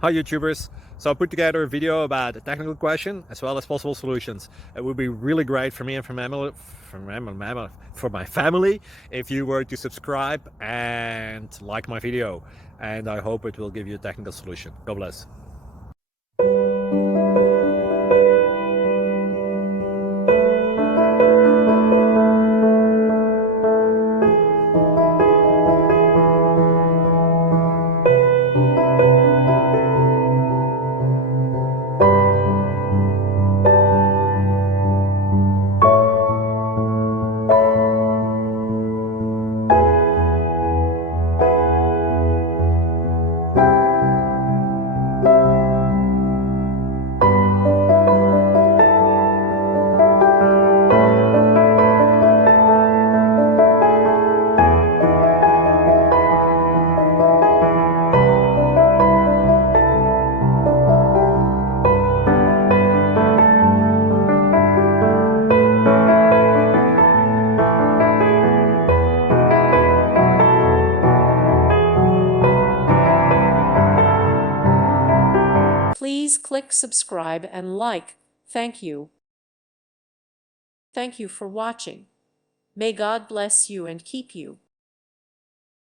Hi YouTubers! So I put together a video about a technical question as well as possible solutions. It would be really great for me and for my family if you were to subscribe and like my video, and I hope it will give you a technical solution. God bless. Please click subscribe and like. Thank you. Thank you for watching. May God bless you and keep you.